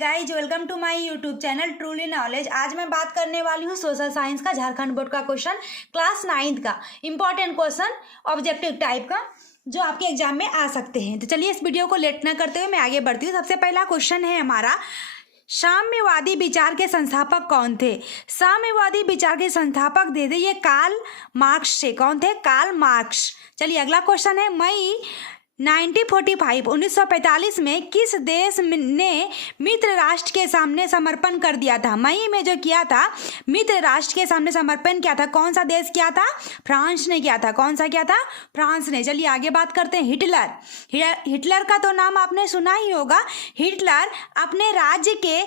Guys welcome to my YouTube channel truly knowledge. आज मैं बात करने वाली हूँ सोशल साइंस का झारखंड बोर्ड का क्वेश्चन क्लास 9th का इंपॉर्टेंट क्वेश्चन ऑब्जेक्टिव टाइप का जो आपके एग्जाम में आ सकते हैं। तो चलिए इस वीडियो को लेट ना करते हुए मैं आगे बढ़ती हूँ। सबसे पहला क्वेश्चन है हमारा, साम्यवादी विचार के संस्थापक कौन थे? साम्यवादी विचार के संस्थापक दे दे ये कार्ल मार्क्स थे। कौन थे? Karl Marx. चलिए अगला क्वेश्चन है, मई 1945 में किस देश ने मित्र राष्ट्र के सामने समर्पण कर दिया था? मई में जो किया था मित्र राष्ट्र के सामने समर्पण किया था, कौन सा देश किया था? फ्रांस ने किया था। कौन सा किया था? फ्रांस ने। चलिए आगे बात करते हैं, हिटलर का तो नाम आपने सुना ही होगा। हिटलर अपने राज्य के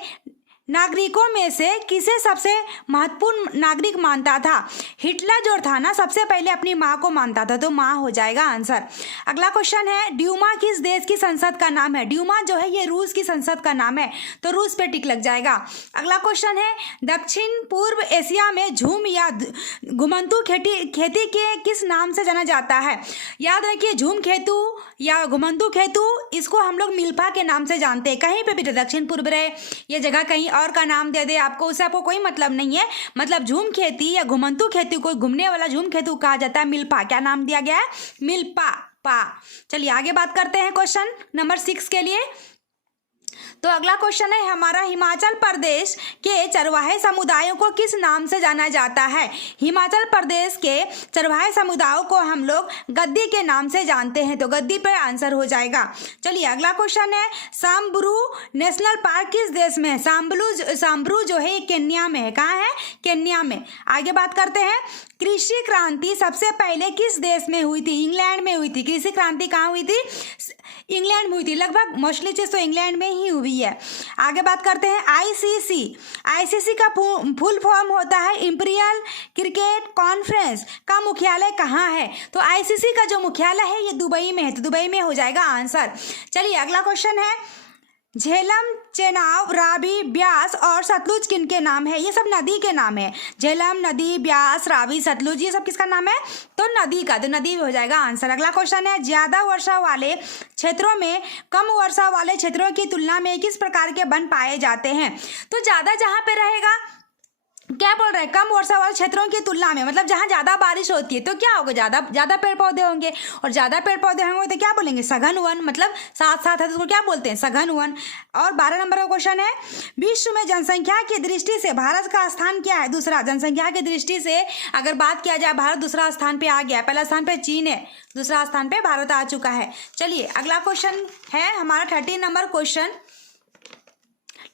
नागरिकों में से किसे सबसे महत्वपूर्ण नागरिक मानता था? हिटलर जो था ना सबसे पहले अपनी माँ को मानता था, तो माँ हो जाएगा आंसर। अगला क्वेश्चन है, ड्यूमा किस देश की संसद का नाम है? ड्यूमा जो है ये रूस की संसद का नाम है, तो रूस पे टिक लग जाएगा। अगला क्वेश्चन है, दक्षिण पूर्व एशिया में झूम या घुमंतू खेती के किस नाम से जाना जाता है? याद रखिए, झूम खेतू या घुमंतू खेतू इसको हम लोग मिल्पा के नाम से जानते हैं। कहीं पे भी दक्षिण पूर्व रहे ये जगह कहीं और का नाम दे दे आपको, उससे आपको कोई मतलब नहीं है। मतलब झूम खेती या घुमंतू खेती को घूमने वाला झूम खेतू कहा जाता है। मिल्पा क्या नाम दिया गया है? मिल्पा पा। चलिए आगे बात करते हैं क्वेश्चन नंबर 6 के लिए। तो अगला क्वेश्चन है हमारा, हिमाचल प्रदेश के चरवाहे समुदायों को किस नाम से जाना जाता है? हिमाचल प्रदेश के चरवाहे समुदायों को हम लोग गद्दी के नाम से जानते हैं, तो गद्दी पे आंसर हो जाएगा। चलिए अगला क्वेश्चन है, सांबरू नेशनल पार्क किस देश में है? सांबरू जो है केन्या में है। कहाँ है? केन्या में। आगे बात करते हैं, कृषि क्रांति सबसे पहले किस देश में हुई थी? इंग्लैंड में हुई थी। कृषि क्रांति कहाँ हुई थी? इंग्लैंड में हुई थी। लगभग मोस्टली चीज तो इंग्लैंड में ही हुई है। आगे बात करते हैं, आईसीसी का फुल फॉर्म होता है इंपीरियल क्रिकेट कॉन्फ्रेंस का मुख्यालय कहाँ है? तो आईसीसी का जो मुख्यालय है ये दुबई में है, तो दुबई में हो जाएगा आंसर। चलिए अगला क्वेश्चन है, झेलम, चेनाब, रावी, ब्यास और सतलुज किनके नाम है? ये सब नदी के नाम है। झेलम नदी, ब्यास, रावी, सतलुज ये सब किसका नाम है? तो नदी का, तो नदी हो जाएगा आंसर। अगला क्वेश्चन है, ज्यादा वर्षा वाले क्षेत्रों में कम वर्षा वाले क्षेत्रों की तुलना में किस प्रकार के वन पाए जाते हैं? तो ज्यादा जहाँ पे रहेगा, क्या बोल रहे हैं, कम वर्षा वाले क्षेत्रों की तुलना में, मतलब जहाँ ज्यादा बारिश होती है तो क्या होगा? ज्यादा पेड़ पौधे होंगे, और ज्यादा पेड़ पौधे होंगे तो क्या बोलेंगे? सघन वन। मतलब साथ साथ है तो उसको क्या बोलते हैं? सघन वन। और 12 नंबर का क्वेश्चन है, विश्व में जनसंख्या की दृष्टि से भारत का स्थान क्या है? दूसरा। जनसंख्या की दृष्टि से अगर बात किया जाए, भारत दूसरा स्थान पे आ गया। पहला स्थान पे चीन है, दूसरा स्थान पे भारत आ चुका है। चलिए अगला क्वेश्चन है हमारा 13 नंबर क्वेश्चन।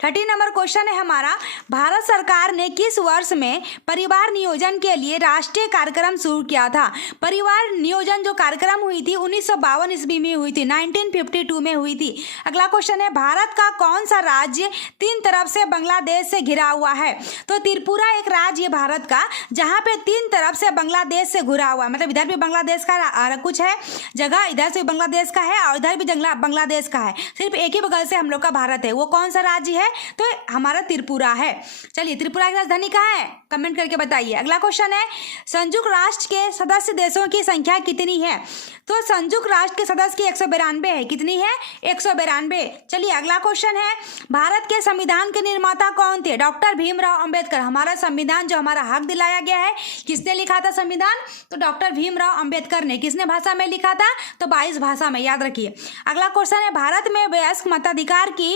13 नंबर क्वेश्चन है हमारा, भारत सरकार ने किस वर्ष में परिवार नियोजन के लिए राष्ट्रीय कार्यक्रम शुरू किया था? परिवार नियोजन जो कार्यक्रम हुई थी 1952 ईस्वी में हुई थी, 1952 में हुई थी। अगला क्वेश्चन है, भारत का कौन सा राज्य 3 तरफ से बांग्लादेश से घिरा हुआ है? तो त्रिपुरा एक राज्य है भारत का जहाँ पे 3 तरफ से बांग्लादेश से घिरा हुआ है। मतलब इधर भी बांग्लादेश का कुछ है जगह, इधर से बांग्लादेश का है और इधर भी बांग्लादेश का है, सिर्फ एक ही बगल से हम लोग का भारत है। वो कौन सा राज्य है? तो हमारा त्रिपुरा है। चलिए त्रिपुरा की राजधानी कहाँ है? कमेंट करके बताइए। अगला क्वेश्चन है, संयुक्त राष्ट्र के सदस्य देशों की संख्या कितनी है? तो संयुक्त राष्ट्र के सदस्य की 192 है। कितनी है? 192। चलिए अगला क्वेश्चन है, भारत के संविधान के निर्माता कौन थे? डॉक्टर भीमराव अंबेडकर। हमारा संविधान जो हमारा हक दिलाया गया है, किसने लिखा था संविधान? तो डॉक्टर भीमराव अंबेडकर ने। किसने भाषा में लिखा था? तो 22 भाषा में, याद रखिए। अगला क्वेश्चन है, भारत में वयस्क मताधिकार की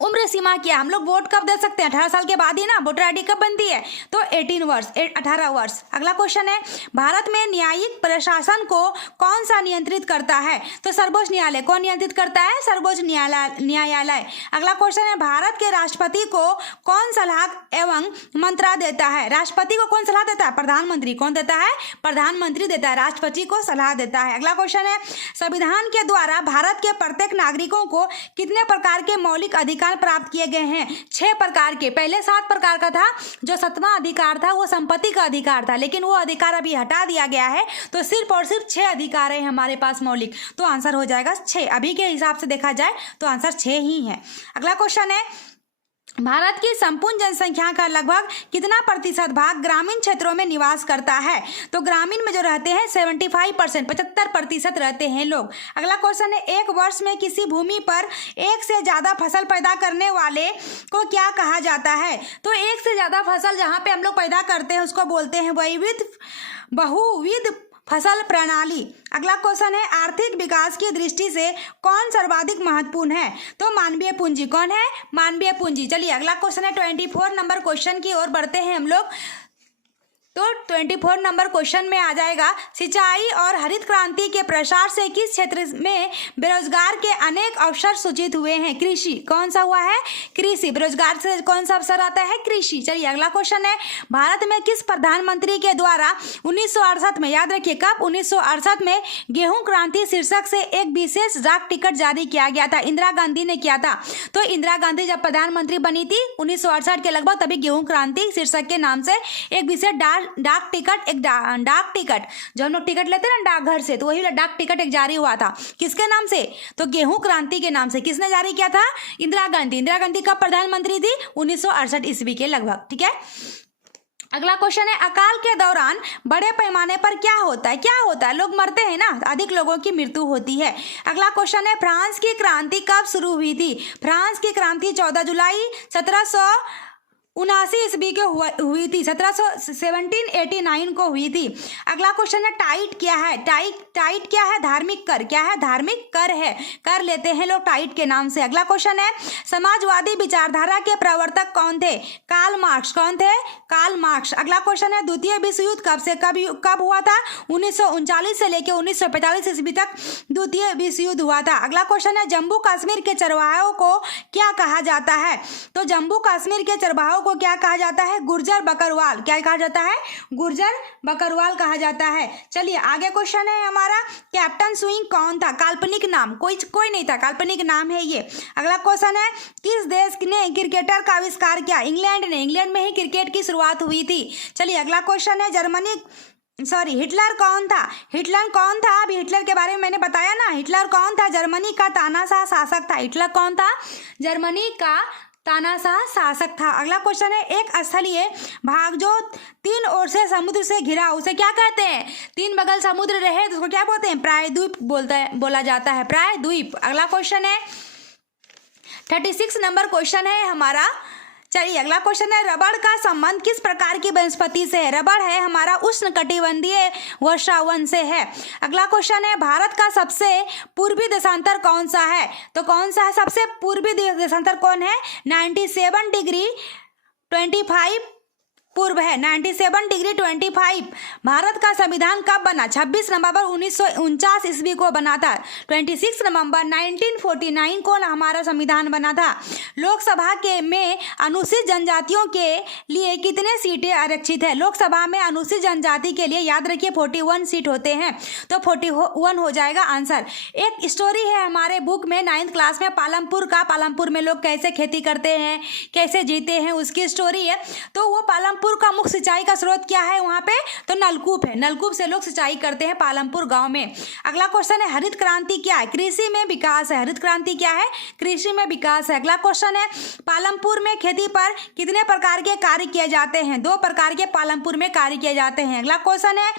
उम्र सीमा क्या? हम लोग वोट कब दे सकते हैं? 18 साल के बाद ही ना। वोटर आईडी कब बनती है? तो 18 वर्ष। अगला क्वेश्चन है, भारत में न्यायिक प्रशासन को कौन सा नियंत्रित करता है? तो सर्वोच्च न्यायालय। कौन नियंत्रित करता है? सर्वोच्च न्यायालय। अगला क्वेश्चन है, भारत के राष्ट्रपति को कौन सलाह एवं मंत्रा देता है? राष्ट्रपति को कौन सलाह देता है? प्रधानमंत्री। कौन देता है? प्रधानमंत्री देता है, राष्ट्रपति को सलाह देता है। अगला क्वेश्चन है, संविधान के द्वारा भारत के प्रत्येक नागरिकों को कितने प्रकार के मौलिक अधिकार प्राप्त किए गए हैं? 6 प्रकार के। पहले 7 प्रकार का था, जो 7वां अधिकार था वो संपत्ति का अधिकार था, लेकिन वो अधिकार अभी हटा दिया गया है, तो सिर्फ और सिर्फ 6 अधिकार है हमारे पास मौलिक, तो आंसर हो जाएगा 6। अभी के हिसाब से देखा जाए तो आंसर 6 ही है। अगला क्वेश्चन है, भारत की संपूर्ण जनसंख्या का लगभग कितना प्रतिशत भाग ग्रामीण क्षेत्रों में निवास करता है? तो ग्रामीण में जो रहते हैं 75%, 75% रहते हैं लोग। अगला क्वेश्चन है, एक वर्ष में किसी भूमि पर एक से ज्यादा फसल पैदा करने वाले को क्या कहा जाता है? तो एक से ज्यादा फसल जहाँ पे हम लोग पैदा करते हैं उसको बोलते हैं बहुविध फसल प्रणाली। अगला क्वेश्चन है, आर्थिक विकास की दृष्टि से कौन सर्वाधिक महत्वपूर्ण है? तो मानवीय पूंजी। कौन है? मानवीय पूंजी। चलिए अगला क्वेश्चन है 24 नंबर क्वेश्चन की ओर बढ़ते हैं हम लोग। तो 24 नंबर क्वेश्चन में आ जाएगा, सिंचाई और हरित क्रांति के प्रसार से किस क्षेत्र में बेरोजगार के अनेक अवसर सूचित हुए हैं? कृषि। कौन सा हुआ है? कृषि। बेरोजगार से कौन सा अवसर आता है? कृषि। चलिए अगला क्वेश्चन है, भारत में किस प्रधानमंत्री के द्वारा 1968 में, याद रखिए कब, 1968 में गेहूं क्रांति शीर्षक से एक विशेष डाक टिकट जारी किया गया था? इंदिरा गांधी ने किया था। तो इंदिरा गांधी जब प्रधानमंत्री बनी थी 1968 के लगभग, तभी गेहूं क्रांति शीर्षक के नाम से एक विशेष डाक टिकट जो हम लोग टिकट लेते हैं ना डाकघर से, तो वही डाक टिकट एक जारी हुआ था। किसके नाम से? तो गेहूं क्रांति के नाम से। किसने जारी किया था? इंदिरा गांधी। इंदिरा गांधी कब प्रधानमंत्री थी? 1968 ईस्वी के लगभग। ठीक है, अगला क्वेश्चन है, अकाल के दौरान बड़े पैमाने पर क्या होता है? क्या होता है? लोग मरते हैं ना, अधिक लोगों की मृत्यु होती है। अगला क्वेश्चन है, फ्रांस की क्रांति कब शुरू हुई थी? फ्रांस की क्रांति 14 जुलाई 1779 ईस्वी को हुई थी। 1789 को हुई थी। अगला क्वेश्चन है, टाइट क्या है? टाइट क्या है? धार्मिक कर। क्या है? धार्मिक कर है, कर लेते हैं लोग टाइट के नाम से। अगला क्वेश्चन है, समाजवादी विचारधारा के प्रवर्तक कौन थे? Karl Marx. कौन थे? Karl marks. अगला क्वेश्चन है, द्वितीय विश्व युद्ध कब से कब हुआ था? 1939 से लेकर 1945 ईस्वी तक द्वितीय विश्व युद्ध हुआ था। अगला क्वेश्चन है, जम्मू कश्मीर के चरवाहों को क्या कहा जाता है? तो जम्मू कश्मीर के चरवाहों को क्या कहा जाता है? गुर्जर बकरवाल। क्या कहा जाता है? गुर्जर बकरवाल कहा जाता है। चलिए आगे क्वेश्चन है हमारा, कैप्टन स्विंग कौन था? काल्पनिक नाम, कोई नहीं था, काल्पनिक नाम है ये। अगला क्वेश्चन है, किस देश ने क्रिकेटर का आविष्कार किया? इंग्लैंड ने। इंग्लैंड में ही क्रिकेट की शुरुआत हुई थी। चलिए अगला क्वेश्चन है, हिटलर कौन था? हिटलर कौन था? अभी हिटलर के बारे में मैंने बताया ना। हिटलर कौन था? जर्मनी का तानाशाह शासक था। हिटलर कौन था? जर्मनी का तानाशाह शासक था। अगला क्वेश्चन है, एक स्थलीय भाग जो 3 ओर से समुद्र से घिरा, उसे क्या कहते हैं? 3 बगल समुद्र रहे तो उसको क्या बोलते हैं? प्रायद्वीप बोला जाता है, प्रायद्वीप। अगला क्वेश्चन है 36 नंबर क्वेश्चन है हमारा। चलिए अगला क्वेश्चन है, रबड़ का संबंध किस प्रकार की वनस्पति से है? रबड़ है हमारा उष्णकटिबंधीय वर्षावन से है। अगला क्वेश्चन है, भारत का सबसे पूर्वी देशांतर कौन सा है? तो कौन सा है सबसे पूर्वी देशांतर? कौन है? 97 डिग्री 25 पूर्व है, 97 डिग्री 25। भारत का संविधान कब बना? 26 नवंबर 1949 ईस्वी को बना था। 26 नवंबर 1949 को हमारा संविधान बना था। लोकसभा के में अनुसूचित जनजातियों के लिए कितने सीटें आरक्षित है? लोकसभा में अनुसूचित जनजाति के लिए याद रखिए 41 सीट होते हैं, तो 41 हो जाएगा आंसर। एक स्टोरी है हमारे बुक में 9th क्लास में, पालमपुर में लोग कैसे खेती करते हैं, कैसे जीते हैं, उसकी स्टोरी है। तो वो पालमपुर का मुख्य सिंचाई का स्रोत क्या है वहां पे? तो नलकूप है। नलकूप से लोग सिंचाई करते हैं पालमपुर गांव में। अगला क्वेश्चन है, हरित क्रांति क्या है? कृषि में विकास है। हरित क्रांति क्या है? कृषि में विकास है। अगला क्वेश्चन है, पालमपुर में खेती पर कितने प्रकार के कार्य किए जाते हैं? 2 प्रकार के पालमपुर में कार्य किए जाते हैं। अगला क्वेश्चन है,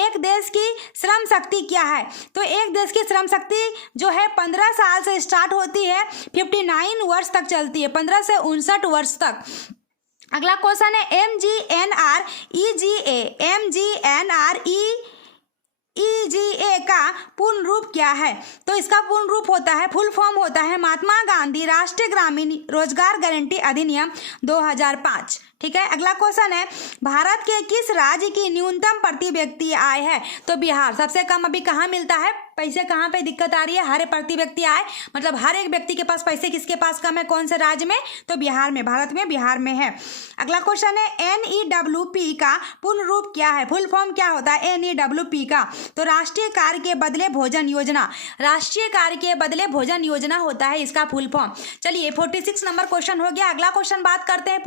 एक देश की श्रम शक्ति क्या है? तो एक देश की श्रम शक्ति जो है 15 साल से स्टार्ट होती है, 59 वर्ष तक चलती है, 15 से 59 वर्ष तक। अगला क्वेश्चन है, MGNREGA का पूर्ण रूप क्या है? तो इसका पूर्ण रूप होता है, फुल फॉर्म होता है, महात्मा गांधी राष्ट्रीय ग्रामीण रोजगार गारंटी अधिनियम 2005। ठीक है, अगला क्वेश्चन है, भारत के किस राज्य की न्यूनतम प्रति व्यक्ति आय है? तो बिहार। सबसे कम अभी कहाँ मिलता है पैसे? कहाँ पे दिक्कत आ रही है? हर प्रति व्यक्ति आय, मतलब हर एक व्यक्ति के पास पैसे किसके पास कम है? कौन से राज्य में? तो बिहार में, भारत में बिहार में है। अगला क्वेश्चन है, NEWP का पूर्ण रूप क्या है? फुल फॉर्म क्या होता है NEWP का? तो राष्ट्रीय कार्य के बदले भोजन योजना। राष्ट्रीय कार्य के बदले भोजन योजना होता है इसका फुल फॉर्म। चलिए 46 नंबर क्वेश्चन हो गया। अगला क्वेश्चन बात करते हैं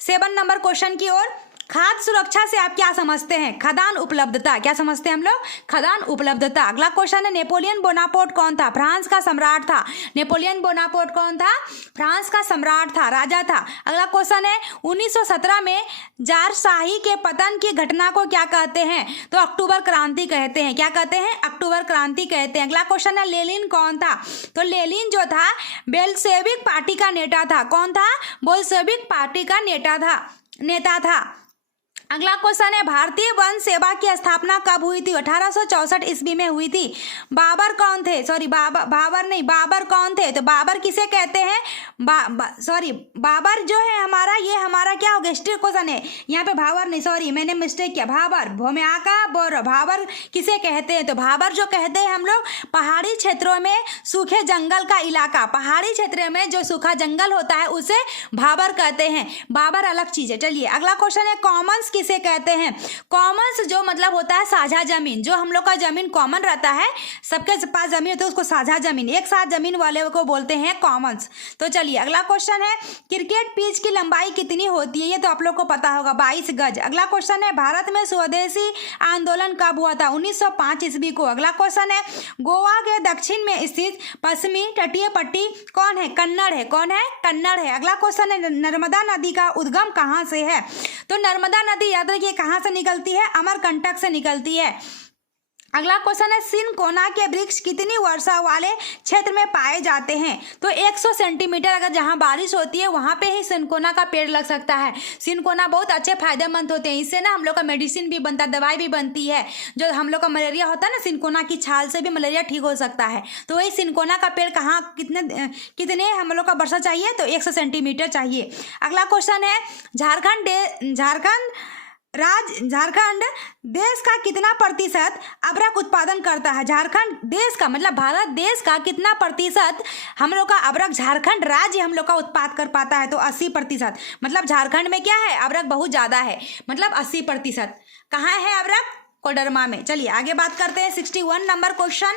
47 नंबर क्वेश्चन की ओर। खाद्य सुरक्षा से आप क्या समझते हैं? खदान उपलब्धता। क्या समझते हैं हम लोग? खदान उपलब्धता। अगला क्वेश्चन है नेपोलियन बोनापार्ट कौन था? फ्रांस का सम्राट था। नेपोलियन बोनापार्ट कौन था? फ्रांस का सम्राट था, राजा था। अगला क्वेश्चन है 1917 में जारशाही के पतन की घटना को क्या कहते हैं? तो अक्टूबर क्रांति कहते हैं। क्या कहते हैं? अक्टूबर क्रांति कहते हैं। अगला क्वेश्चन है लेनिन कौन था? तो लेनिन जो था बेल्शेविक पार्टी का नेता था। कौन था? बोल्शेविक पार्टी का नेता था। अगला क्वेश्चन है भारतीय वन सेवा की स्थापना कब हुई थी? 1864 ईस्वी में हुई थी। बाबर कौन थे? सॉरी, बाबर कौन थे? तो बाबर किसे कहते हैं? बाबर जो है हमारा, ये हमारा क्या हो गया? हिस्ट्री क्वेश्चन है यहाँ पे। भाबर नहीं, सॉरी मैंने मिस्टेक किया। भाबर, भूम्याका बोर। भाबर किसे कहते हैं? तो भाबर जो कहते हैं हम लोग पहाड़ी क्षेत्रों में सूखे जंगल का इलाका, पहाड़ी क्षेत्र में जो सूखा जंगल होता है उसे भाबर कहते हैं। बाबर अलग चीज है। चलिए अगला क्वेश्चन है कॉमन्स किसे कहते हैं? कॉमन्स जो मतलब होता है साझा जमीन, जो हम लोग का जमीन कॉमन रहता है, सबके पास जमीन होती है उसको साझा जमीन, एक साथ जमीन वाले को बोलते हैं कॉमन्स। तो चलिए अगला क्वेश्चन है क्रिकेट पिच की लंबाई कितनी होती है? ये तो आप लोग को पता होगा, 22 गज। अगला क्वेश्चन है भारत में स्वदेशी आंदोलन कब हुआ था? 1905 ईस्वी को। अगला क्वेश्चन है गोवा के दक्षिण में स्थित पश्चिमी तटीय पट्टी कौन है? कन्नड़ है। कौन है? कन्नड़ है। अगला क्वेश्चन है नर्मदा नदी का उद्गम कहाँ से है? तो नर्मदा नदी याद रखिए कहां से निकलती है? अमरकंटक से निकलती है। अगला क्वेश्चन है सिनकोना के वृक्ष कितनी वर्षा वाले क्षेत्र में पाए जाते हैं? तो 100 सेंटीमीटर अगर जहां बारिश होती है वहां पे ही सिनकोना का पेड़ लग सकता है। सिनकोना बहुत अच्छे फायदेमंद होते हैं, इससे ना हम लोग का मेडिसिन भी बनता है, दवाई भी बनती है। जो हम लोग का मलेरिया होता है ना, सिनकोना की छाल से भी मलेरिया ठीक हो सकता है। तो वही सिनकोना का पेड़ कहाँ कितने हम लोग का वर्षा चाहिए? तो 100 सेंटीमीटर चाहिए। अगला क्वेश्चन है झारखंड देश का कितना प्रतिशत अबरक उत्पादन करता है? झारखंड देश का मतलब भारत देश का कितना प्रतिशत हम लोग का अबरक झारखंड राज्य हम लोग का उत्पाद कर पाता है? तो 80%। मतलब झारखंड में क्या है? अबरक बहुत ज़्यादा है, मतलब 80%। कहाँ है अबरक? कोडरमा में। चलिए आगे बात करते हैं 61 नंबर क्वेश्चन।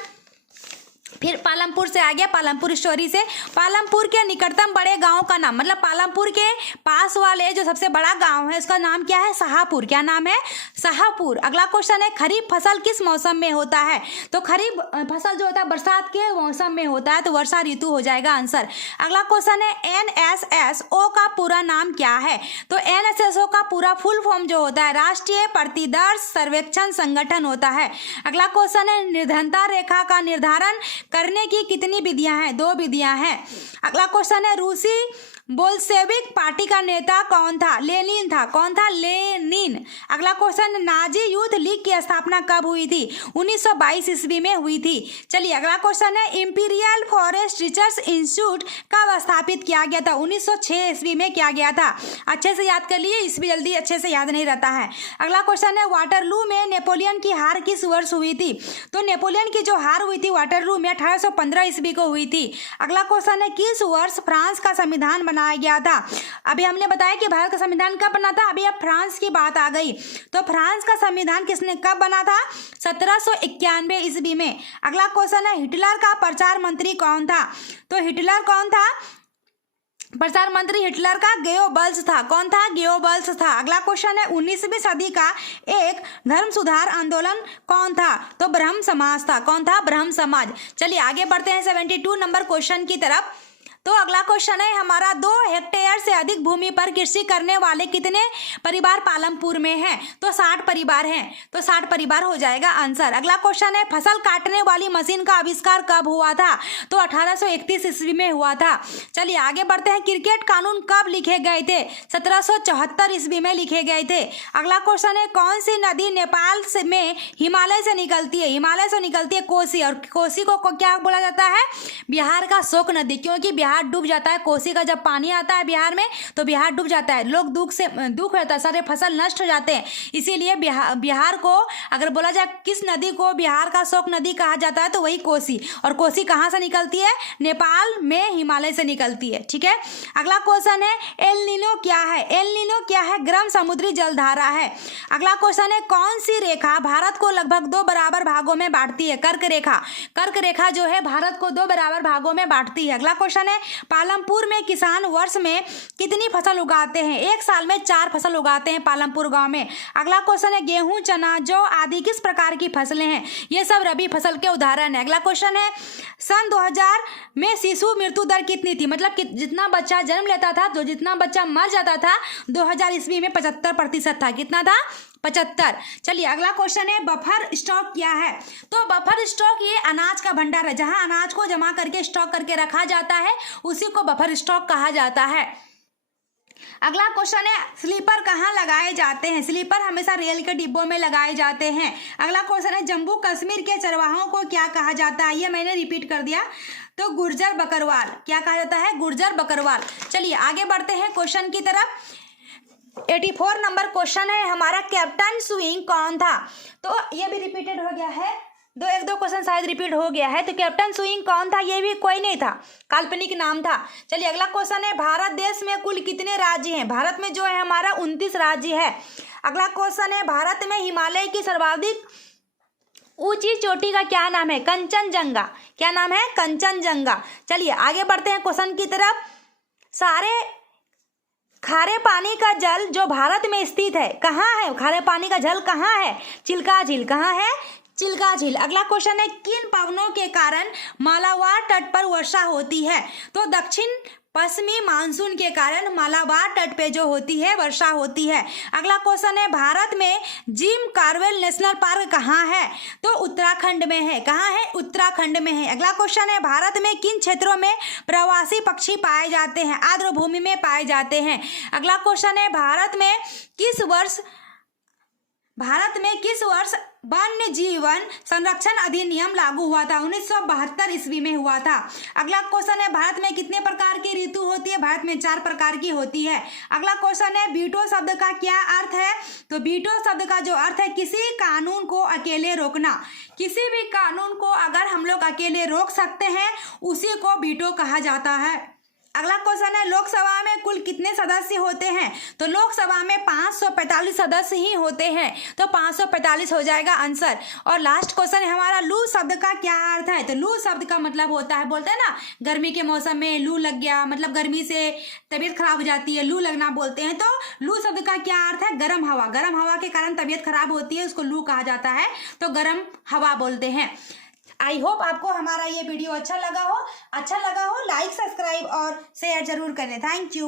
फिर पालमपुर से आ गया, पालमपुर स्टोरी से। पालमपुर के निकटतम बड़े गांव का नाम, मतलब पालमपुर के पास वाले जो सबसे बड़ा गांव है उसका नाम क्या है? शाहपुर। क्या नाम है? शाहपुर। अगला क्वेश्चन है खरीफ फसल किस मौसम में होता है? तो खरीफ फसल जो होता है बरसात के मौसम में होता है, तो वर्षा ऋतु हो जाएगा आंसर। अगला क्वेश्चन है NSSO का पूरा नाम क्या है? तो NSSO का पूरा फुल फॉर्म जो होता है राष्ट्रीय प्रतिदर्श सर्वेक्षण संगठन होता है। अगला क्वेश्चन है निर्धनता रेखा का निर्धारण करने की कितनी विधियां हैं? 2 विधियां हैं। अगला क्वेश्चन है रूसी बोल्शेविक पार्टी का नेता कौन था? लेनिन था। कौन था? लेनिन। अगला क्वेश्चन नाजी यूथ लीग की स्थापना कब हुई थी? 1922 ईस्वी में हुई थी। चलिए अगला क्वेश्चन है इंपीरियल फॉरेस्ट रिसर्च इंस्टीट्यूट कब स्थापित किया गया था? 1906 ईस्वी में किया गया था। अच्छे से याद कर लिए, ईस्वी जल्दी अच्छे से याद नहीं रहता है। अगला क्वेश्चन है वाटरलू में नेपोलियन की हार किस वर्ष हुई थी? तो नेपोलियन की जो हार हुई थी वाटरलू में 1815 ईस्वी को हुई थी। अगला क्वेश्चन है किस वर्ष फ्रांस का संविधान बनाया गया था? अभी हमने बताया कि भारत का संविधान कब बना था, अभी अब फ्रांस की बात आ गई। तो फ्रांस का संविधान किसने कब बना था? 1791 ईस्वी में। अगला क्वेश्चन है हिटलर का प्रचार मंत्री कौन था? तो हिटलर कौन था? प्रचार मंत्री हिटलर का गेयोबल्स था। कौन था? गेयोबल्स था। अगला क्वेश्चन है 19वीं सदी का एक धर्म सुधार आंदोलन कौन था? तो ब्रह्म समाज था। कौन था? ब्रह्म समाज। चलिए आगे बढ़ते हैं 72 नंबर क्वेश्चन की तरफ। तो अगला क्वेश्चन है हमारा 2 हेक्टेयर से अधिक भूमि पर कृषि करने वाले कितने परिवार पालमपुर में हैं? तो 60 परिवार हैं। तो 60 परिवार हो जाएगा आंसर। अगला क्वेश्चन है फसल काटने वाली मशीन का आविष्कार कब हुआ था? तो 1831 ईस्वी में हुआ था। चलिए आगे बढ़ते हैं क्रिकेट कानून कब लिखे गए थे? 1774 ईस्वी में लिखे गए थे। अगला क्वेश्चन है कौन सी नदी नेपाल में हिमालय से निकलती है? हिमालय से निकलती है कोसी, और कोसी को क्या बोला जाता है? बिहार का शोक नदी, क्योंकि बिहार डूब जाता है। कोसी का जब पानी आता है बिहार में तो बिहार डूब जाता है, लोग दुख रहता है, सारे फसल नष्ट हो जाते हैं। इसीलिए बिहार को अगर बोला जाए किस नदी को बिहार का शोक नदी कहा जाता है तो वही कोसी। और कोसी कहाँ से निकलती है? नेपाल में हिमालय से निकलती है। ठीक है। अगला क्वेश्चन है एल नीनो क्या है? एल नीनो क्या है? गर्म समुद्री जलधारा है। अगला क्वेश्चन है कौन सी रेखा भारत को लगभग 2 बराबर भागों में बांटती है? कर्क रेखा। कर्क रेखा जो है भारत को 2 बराबर भागों में बांटती है। अगला क्वेश्चन है है पालमपुर में किसान वर्ष में कितनी फसल उगाते हैं? एक साल में 4 फसल उगाते हैं पालमपुर गांव में। अगला क्वेश्चन है गेहूं, चना, जौ आदि किस प्रकार की फसलें हैं? ये सब रबी फसल के उदाहरण है। अगला क्वेश्चन है सन 2000 में शिशु मृत्यु दर कितनी थी? मतलब कि जितना बच्चा जन्म लेता था तो जितना बच्चा मर जाता था 2000 ईस्वी में 75% था। कितना था? 75। चलिए अगला क्वेश्चन है बफर स्टॉक क्या है? तो बफर स्टॉक ये अनाज का भंडार है, जहां अनाज को जमा करके स्टॉक करके रखा जाता है उसी को बफर स्टॉक कहा जाता है। अगला क्वेश्चन है स्लीपर कहाँ लगाए जाते हैं? स्लीपर हमेशा रेल के डिब्बों में लगाए जाते हैं। अगला क्वेश्चन है जम्मू कश्मीर के चरवाहों को क्या कहा जाता है? ये मैंने रिपीट कर दिया, तो गुर्जर बकरवाल। क्या कहा जाता है? गुर्जर बकरवाल। चलिए आगे बढ़ते हैं क्वेश्चन की तरफ। 84 नंबर क्वेश्चन है हमारा कैप्टन स्विंग कौन था? तो ये भी रिपीटेड हो गया है, एक दो क्वेश्चन शायद रिपीट हो गया है। तो कैप्टन स्विंग कौन था? ये भी कोई नहीं था, काल्पनिक नाम था। चलिए अगला क्वेश्चन है भारत देश में कुल कितने राज्य हैं? भारत में जो है हमारा 29 राज्य है। अगला क्वेश्चन है भारत में हिमालय की सर्वाधिक ऊंची चोटी का क्या नाम है? कंचनजंगा। क्या नाम है? कंचनजंगा। चलिए आगे बढ़ते हैं क्वेश्चन की तरफ। सारे खारे पानी का जल जो भारत में स्थित है कहाँ है? खारे पानी का जल कहाँ है? चिल्का झील। कहाँ है? चिल्का झील। अगला क्वेश्चन है किन पवनों के कारण मालाबार तट पर वर्षा होती है? तो दक्षिण पश्चिमी मानसून के कारण मालाबार तट पे जो होती है वर्षा होती है। अगला क्वेश्चन है भारत में जिम कार्बेल नेशनल पार्क कहाँ है? तो उत्तराखंड में है। कहाँ है? उत्तराखंड में है। अगला क्वेश्चन है भारत में किन क्षेत्रों में प्रवासी पक्षी पाए जाते हैं? आर्द्र भूमि में पाए जाते हैं। अगला क्वेश्चन है भारत में किस वर्ष वन्य जीवन संरक्षण अधिनियम लागू हुआ था? 1972 ईस्वी में हुआ था। अगला क्वेश्चन है भारत में कितने प्रकार की ऋतु होती है? भारत में 4 प्रकार की होती है। अगला क्वेश्चन है वीटो शब्द का क्या अर्थ है? तो वीटो शब्द का जो अर्थ है किसी कानून को अकेले रोकना। किसी भी कानून को अगर हम लोग अकेले रोक सकते हैं उसी को वीटो कहा जाता है। अगला क्वेश्चन है लोकसभा में कुल कितने सदस्य होते हैं? तो लोकसभा में 545 सदस्य ही होते हैं, तो 545 हो जाएगा आंसर। और लास्ट क्वेश्चन है हमारा लू शब्द का क्या अर्थ है? तो लू शब्द का मतलब होता है, बोलते हैं ना गर्मी के मौसम में लू लग गया, मतलब गर्मी से तबीयत खराब हो जाती है, लू लगना बोलते हैं। तो लू शब्द का क्या अर्थ है? गर्म हवा। गर्म हवा के कारण तबीयत खराब होती है, उसको लू कहा जाता है, तो गर्म हवा बोलते हैं। आई होप आपको हमारा ये वीडियो अच्छा लगा हो लाइक सब्सक्राइब और शेयर जरूर करें। Thank you.